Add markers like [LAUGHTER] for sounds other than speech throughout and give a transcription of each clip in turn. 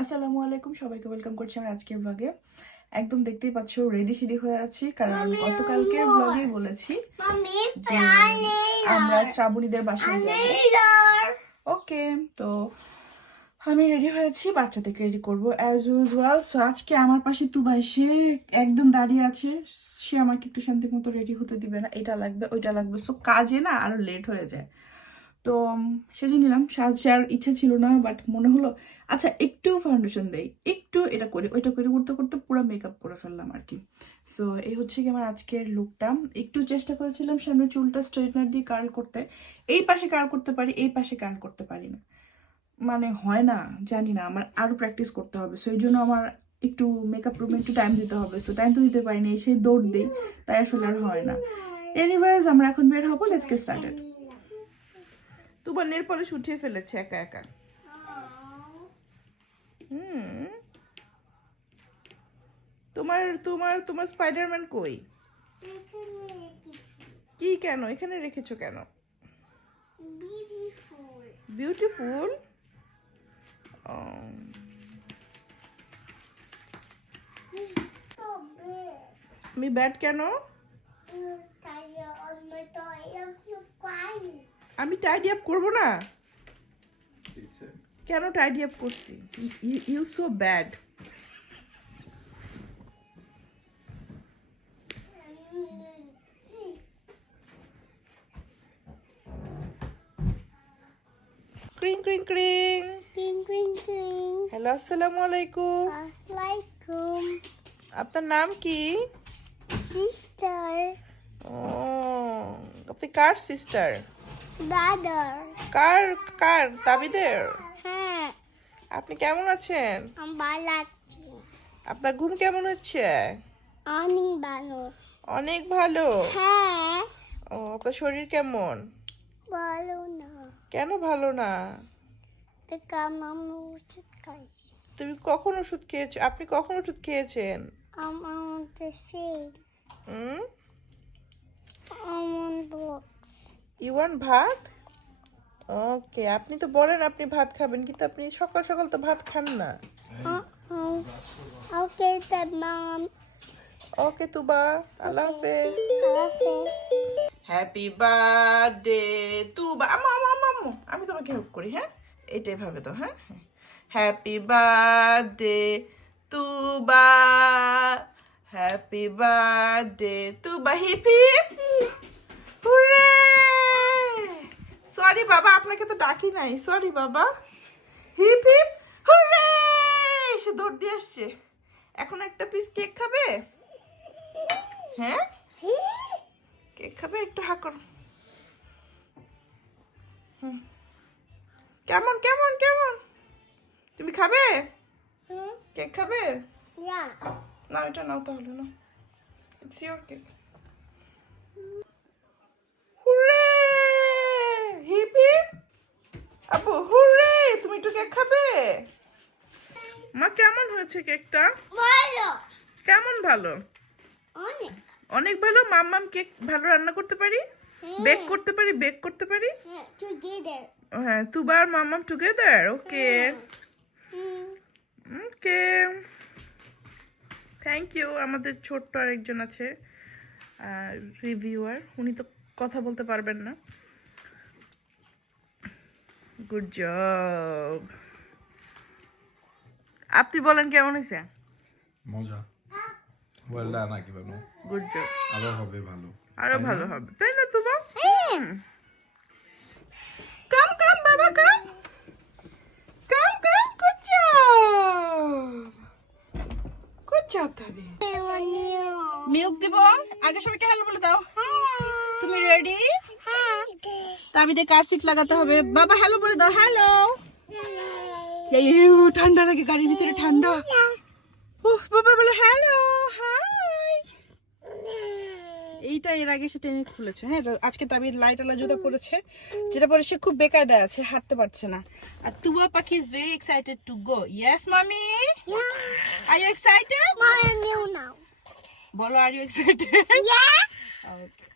আসসালামু আলাইকুম সবাইকে ওয়েলকাম করছি আমার আজকের ব্লগে একদম দেখতেই পাচ্ছ রেডি সিডি হয়ে আছি কারণ আমি গতকালকে ব্লগেই বলেছি যে আমরা শ্রাবণীদের বাসায় যাব। ওকে তো আমি রেডি হয়েছি বাচ্চাদেরকে রেডি করব অ্যাজ ইউজুয়াল সো আজকে আমার পাশে তুবা এসে একদম দাঁড়িয়ে আছে। সে আমাকে একটু শান্তি মতো রেডি হতে দিবে না এটা লাগবে ওইটা লাগবে। সো কাজে না আরও লেট হয়ে যায়। তো উম, সেজে নিলাম। সাজছে আর ইচ্ছে ছিল না বাট মনে হলো আচ্ছা একটু ফাউন্ডেশন দেই একটু এটা করি ওইটা করে করতে করতে পুরো মেকআপ করে ফেললাম আর কি। সো এই হচ্ছে কি আমার আজকের লুকটা একটু চেষ্টা করেছিলাম সামনে চুলটা স্ট্রেটনার দিয়ে কার্ল করতে। এই পাশে কার্ল করতে পারি এই পাশে কার্ল করতে পারি না। মানে হয় না জানি না আমার আরও প্র্যাকটিস করতে হবে। সো এই জন্য আমার একটু মেকআপ রুমে একটু টাইম দিতে হবে। সো টাইম তো দিতে পারিনি সেই দৌড় দিই তাই আসলে আর হয় না। এনিওয়েজ আমরা এখন বের হব লেটস গেট স্টার্টেড তোমার পলিশ উঠিয়ে ফেলেছে একা একা। হুম। তোমার তোমার তোমার স্পাইডারম্যান কই? কি কেন? এখানে রেখেছো কেন. বিউটিফুল. আমি ব্যাড কেন? আমি টাইডি আপ করব না? কেন টাইডি আপ করছি? ইউ সো ব্যাড ক্রিং ক্রিং ক্রিং Ding, ding, ding. হ্যালো আসসালামু আলাইকুম. আপনার নাম কি Sister. ও আপনি কার সিস্টার Brother. কার কার? তাবিদের? হ্যাঁ। আপনি কেমন আছেন? আমি ভালো আছি। আপনার ঘুম কেমন হচ্ছে? অনেক ভালো। অনেক ভালো? হ্যাঁ। ও আপনার শরীর কেমন? ভালো না। কেন ভালো না? ওষুধ খাইছি। তুমি কখন ওষুধ খেয়েছো? আপনি কখন ওষুধ খেয়েছেন? আমার হুম? আমার ইউ ওয়ান ভাত? ওকে আপনি তো বলেন আপনি ভাত খাবেন কিন্তু আপনি সকাল সকাল তো ভাত খান না। ওকে মাম ওকে তুবা আল্লাহ হাফেজ। Happy birthday Tuba. আমা আমা আমা আমা। আমি তোমাকে হেল্প করি হ্যাঁ? এইটাই ভাবে তো হ্যাঁ? Happy birthday Tuba. Happy birthday Tuba hip hip. Hurray sorry বাবা আপনাকে তো ডাকি নাই। সরি বাবা। হিপ হিপ হুরে সে দৌড় দিয়ে আসছে। এখন একটা পিস কেক খাবে? হ্যাঁ? কেক খাবে? একটু হা করো। হুম। কেমন কেমন কেমন? তুমি খাবে? কেক খাবে? না। এটা নাও তাহলে না it's your cake hurray hip hip আপু হুরে তুমি একটু কেক খাবে মা কেমন হয়েছে কেকটা? কেমন ভালো? অনেক। ভালো? মাম্মাম কেক ভালো রান্না করতে পারি? বেক করতে পারি? বেক করতে পারি? হ্যাঁ হ্যাঁ তুবার মাম্মাম together okay okay thank you আমাদের ছোট্ট আরেকজন আছে রিভিউয়ার উনি তো কথা বলতে পারবেন না। গুড জব আপনি বলেন কেমন হয়েছে মজা। ওয়েল ডান আকিবানু গুড জব আরও হবে ভালো। আরও ভালো হবে। তাই না তুবা? কাম কাম বাবা come. Come come good job good job তাবি মিল্ক দিব? আগে সবাইকে হ্যালো বলে দাও। তুমি রেডি হ্যাঁ। তাবিদে কার সিট লাগাতে হবে। বাবা হ্যালো বলে দাও। হ্যালো ঠান্ডা লাগে গাড়ির ভিতরে ঠান্ডা উফ বাবা বলে হ্যালো হাই এইটা এর আগে সে টেনে খুলেছে হ্যাঁ আজকে তাবিদ লাইট আলা জুতা পরেছে যেটা পরে সে খুব বেকায়দা আছে হাঁটতে পারছে না আর তুবা পাখি is very excited to go yes মামি are you excited Mama new now. বলো are you excited Yeah. Okay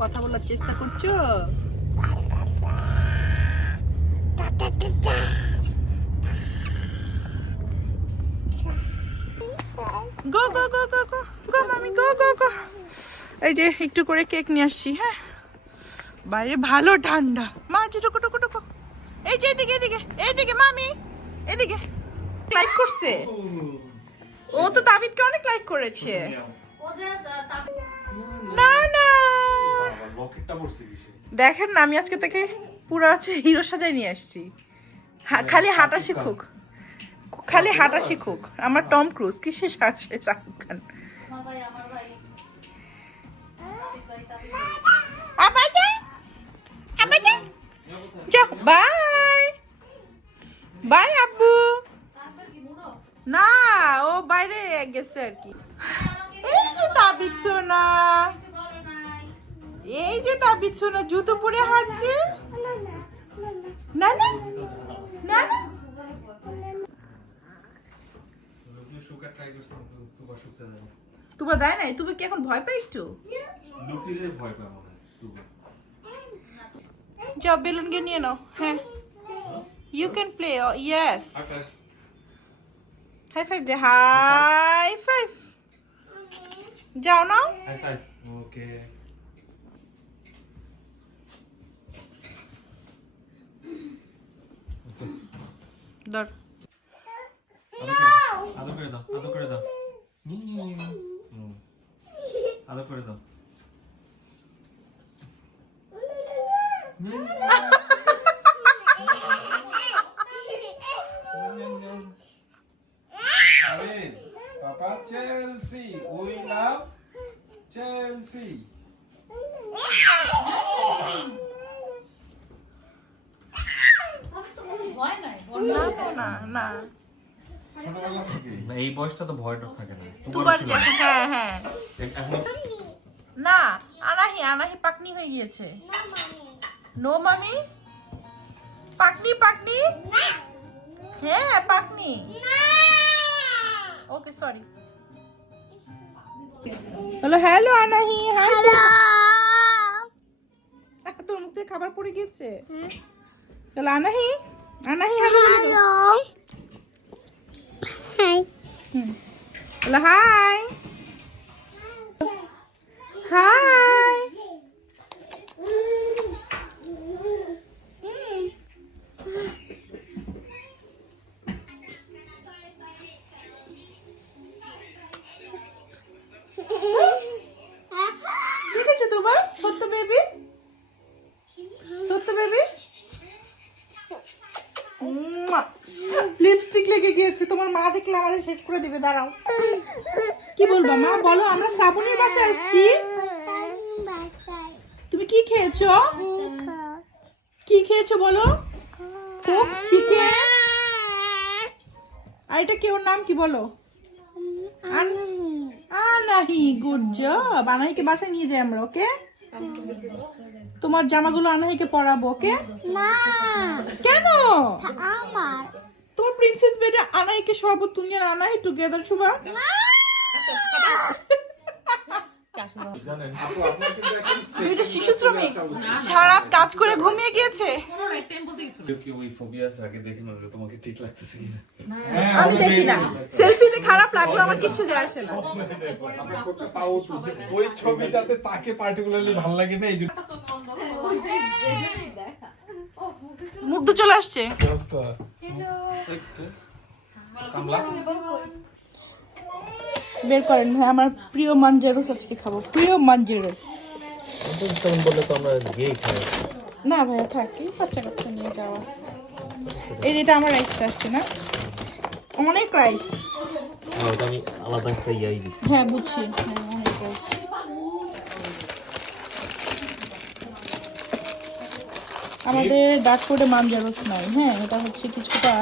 কথা বলার চেষ্টা করছ? গো গো গো গো গো গো, মামি, গো গো গো। এই যে একটু করে কেক নিয়ে আসছি হ্যাঁ? বাইরে ভালো ঠান্ডা। মা যে টুকু টুকু টুকু এই যে এদিকে এদিকে এইদিকে মামি। এদিকে। লাইক করছে? ও তো তাবিদকে অনেক লাইক করেছে। না না। দেখেন না আমি আজকে থেকে পুরো আছে হিরো সাজাই নিয়ে আসছি। হা- খালি হাঁটা শিখুক। খালি হাঁটা শিখুক। আমার টম ক্রুজ কিসে সাজছে শাহরুখ খান? বাই। বাই আব্বু। না, ও বাইরে গেছে আর কি। এই যে তাবিদ সোনা। এই যে তাবিদ সোনা, জুতো পরে হাঁটছে। না না না না। তুবা দেয় নাই? তুমি কি এখন ভয় পাই একটু? ভয় পায় মনে নিয়ে নাও। হ্যাঁ। You can play yes high five they high five যাও না হাই ফাইভ ওকে ধর আদর করে দাও আদর করে দাও। আদর করে দাও Chelsea. না না না। এই বয়সটা তো ভয় ডর থাকে না। দুবার হ্যাঁ হ্যাঁ। না আনাহি আনাহি পাকনি হয়ে গিয়েছে। নো মামি পাকনি পাকনি? হ্যাঁ পাকনি। Okay sorry hello hello Anahi hello তোর মুখ থেকে খাবার পড়ে গিয়েছে। Hello Anahi Anahi hello hello hi hi দেখেছ তোমার সত্য বেবি সত্য বেবি লিপস্টিক গিয়েছে তোমার মা দেখলে আমাদের শেষ করে দিবে দাঁড়াও। কি বলব মা? বলো আমরা শ্রাবণীর বাসায় এসেছি। তুমি কি খেয়েছো? কি। খেয়েছো বলো? কোক চিকেন আর এটা কি ওর নাম কি বলো? আনাহি গুড জব। আনাহিকে বাসায় নিয়ে যাই আমরা ওকে? তোমার জামাগুলো আনাহিকে পরাবো ওকে? না। কেন? আমার। তোমার প্রিন্সেস বেডে আনাহিকে শোয়াবো তুমি আর আনাই টুগেদার শুবা দুইটা শিশু শ্রমিক। সারা কাজ করে ঘুমিয়ে গিয়েছে। আমি দেখি না সেলফিতে খারাপ লাগল আমার কিচ্ছু যায় আসে না। ওই ছবিটাতে তাকে পার্টিকুলারলি ভালো লাগে না এই জন্য। মুগ্ধ চলে আসছে। বের করেন ভাই আমার প্রিয় মাঞ্জেরস আজকে খাব। প্রিয় মাঞ্জেরস। বললে তো আমরা গিয়েই খাই। না ভাইয়া থাকি বাচ্চা কাচ্চা নিয়ে যাওয়া। এই যেটা আমার রাইসটা আসছে না? অনেক রাইস আমি আলাদা একটা দিচ্ছি হ্যাঁ বুঝছি। হ্যাঁ অনেক রাইস আমাদের ডাকফোর্ডে মাঞ্জারস নাই হ্যাঁ? এটা হচ্ছে কিছুটা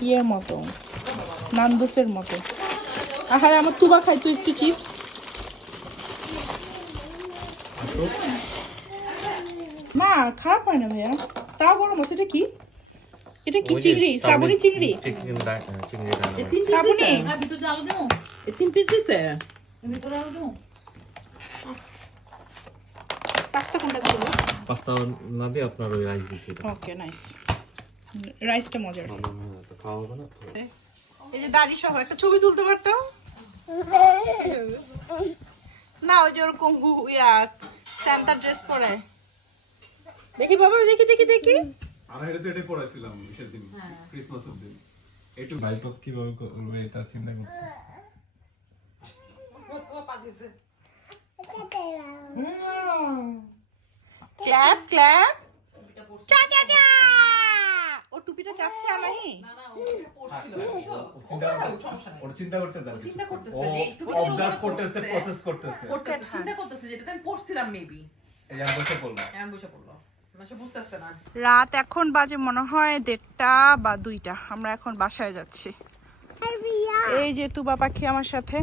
ইয়ের মতো নান্দোসের মতো। আহারে আমার তুবা খাই তুই একটু চিপস মা খারাপ হয় না ভাইয়া? তাও গরম আছে এটা কি? এটা কি চিংড়ি? শ্রাবণী চিংড়ি? শ্রাবণী? তিন পিস দিছে? পাঁচটা কোনটা পাস্তা না দিয়ে আপনার ওই রাইস দিছি ওকে নাইস রাইসটা মজার। ভালো খাওয়া হবে না? এই যে দাড়ি সহ একটা ছবি তুলতে পারতাম না ওই যে ওরকম হু ইয়া স্যান্টা ড্রেস পরে। দেখি বাবা দেখি দেখি দেখি। আমি এটা তো এটাই পড়াইছিলাম সেদিন ক্রিসমাসের দিন একটু বাইপাস কীভাবে করবে এটা চিন্তা করতে ক্ল্যাপ ক্ল্যাপ চা চা চা। ও টুপিটা চাচ্ছে আমাহি। ওর চিন্তা করতে দেন চিন্তা করতেছে ও যে একটু অবজার্ভ চিন্তা করতেছে। প্রসেস করতেছে। করতেছে চিন্তা করতেছে যেটা আমি পড়ছিলাম মেবি এই আমি বসে বললাম আমি বুঝে পড়ল মানে রাত এখন বাজে মনে হয় দেড়টা বা দুইটা। আমরা এখন বাসায় যাচ্ছি। এই যে তুবা পাখি আমার সাথে।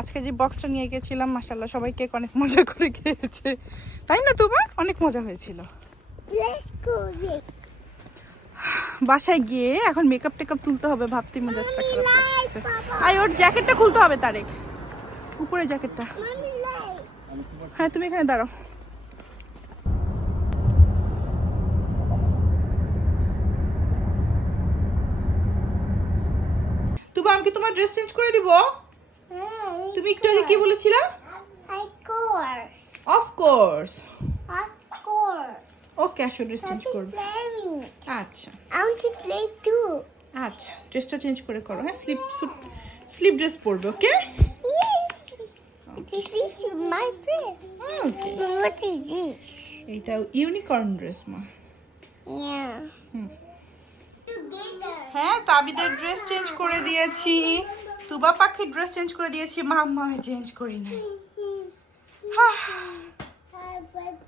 আজকে যে বক্সটা নিয়ে গেছিলাম মাসাল্লাহ সবাই কেক অনেক মজা করে খেয়েছে। তাই না তোমার অনেক মজা হয়েছিল। বাসায় গিয়ে এখন মেকআপ টেকআপ তুলতে হবে ভাবতে মেজাজটা খারাপ লাগছে। আর ওর জ্যাকেটটা খুলতে হবে তারেক। উপরে জ্যাকেটটা হ্যাঁ তুমি এখানে দাঁড়াও। তুবা আমি কি তোমার ড্রেস চেঞ্জ করে দিব? তুমি একটু আগে কি বলেছিলা. Of course. ওকে আসো ড্রেস চেঞ্জ করব. আচ্ছা. আচ্ছা ড্রেসটা চেঞ্জ করে করো হ্যাঁ স্লিপ স্লিপ ড্রেস পরবে okay! This is my dress. Okay What is this? এইটা ইউনিকর্ন ড্রেস মা. হ্যাঁ তাবিদের ড্রেস চেঞ্জ করে দিয়েছি তুবা পাখির ড্রেস চেঞ্জ করে দিয়েছি মা আমি চেঞ্জ করি না. [LAUGHS]